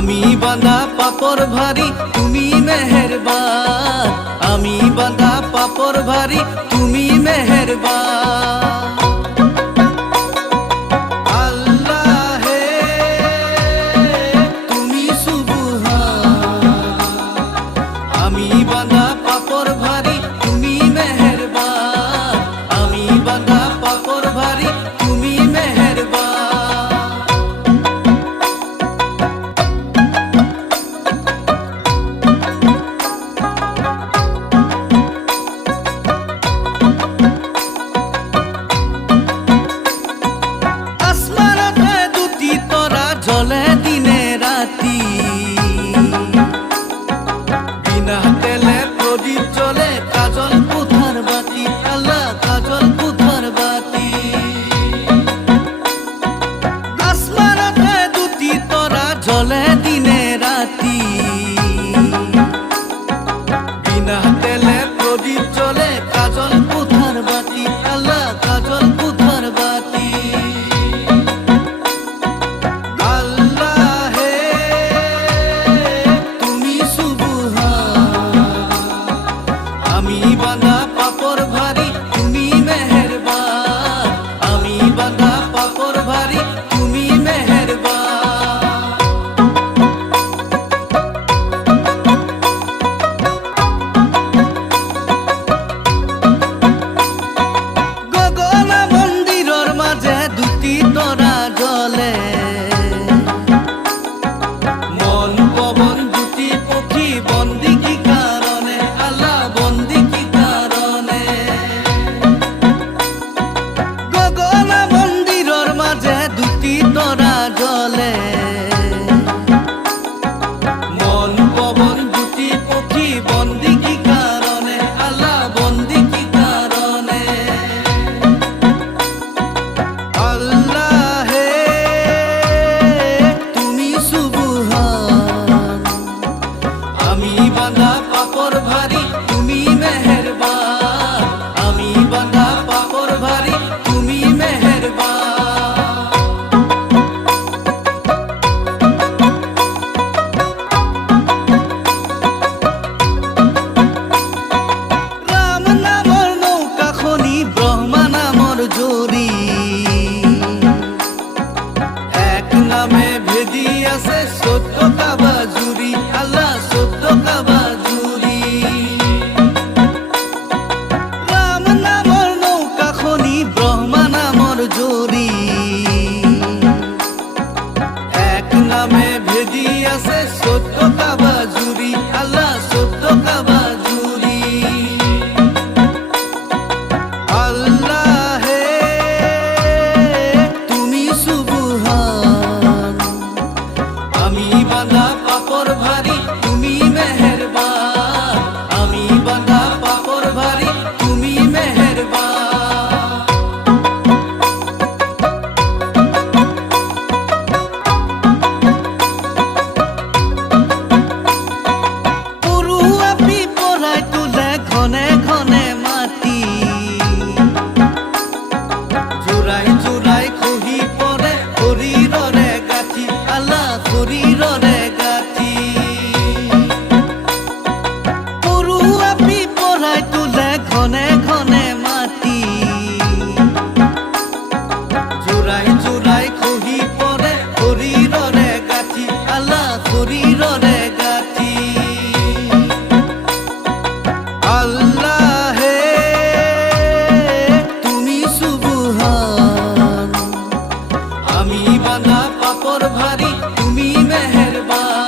আমি বাঁধা পাপড় ভারী তুমি মেহেরবান, আমি বাঁধা পাপড় ভারী তুমি মেহেরবান। আল্লাহ হে তুমি সুবহান, আমি বাঁধা পাপড় ভারী তুমি মেহেরবান, আমি বাঁধা পাপড় ভারী তুমি মেহেরবান। জলে দিনে রাতি বিনা তেলে প্রদীপ জ্বলে, কাজল কোথার বাতি আল্লাহ কাজল কোথার বাতি। আসমানে দুটি তরা জলে দিনে রাতি, বিনা তেলে প্রদীপ জ্বলে, কাজল কোথার বাতি আল্লাহ কাজল কোথার বাতি। আমি বাঁধা পাপড় ভারী তুমি মেহেরবান, আমি বাঁধা পাপড় ভারী তুমি মেহেরবান। গগন মন্দিরের মাঝে দুটি তরা জ্বলে, মন পবন দুটি পক্ষী বন্দি কি কারণে আল্লাহ বন্দি কি কারণে। গগন মন্দিরের মাঝে দুটি তরা জ্বলে, মন পবন দুটি পক্ষী বন্দি কি কারণে আল্লাহ বন্দি কি কারণে। আল্লাহ হে তুমি সুবহান, আমি বাঁধা পাপড় ভারী তুমি মেহেরবান, আমি বাঁধা পাপড় ভারী তুমি মেহেরবান। রাম নামর নৌকা খনি ব্রহ্মা নামর জরি, এক নামে ভেদি আছে ১৪ কাবা জুরি আল্লাহ ১৪ কাবা জুরি। রাম নামর নৌকা খনি ব্রহ্মা নামর জরি, এক নামে ভেদি আছে ১৪ কাবা জুরি আল্লাহ ১৪ কাবা জুরি। আল্লাহ হে তুমি সুবহান, আমি বাঁধা পাপড় ভারী তুমি মেহেরবান, আমি বাঁধা পাপড় ভারী তুমি মেহেরবান। পড়ুয়া পিপরায় তুলে ঘনে ঘনে মাটি, জোড়াই জোড়াই খহি পরে শরীররে গাঁথি আল্লাহ শরীররে গাঁথি। পড়ুয়া পিপরায় তুলে ঘনে ঘনে মাটি, জোড়াই জোড়াই খহি পরে শরীররে গাঁথি আল্লাহ শরীররে গাঁথি। আল্লাহ হে তুমি সুবহান, আমি বাঁধা পাপড় ভারী তুমি মেহেরবান,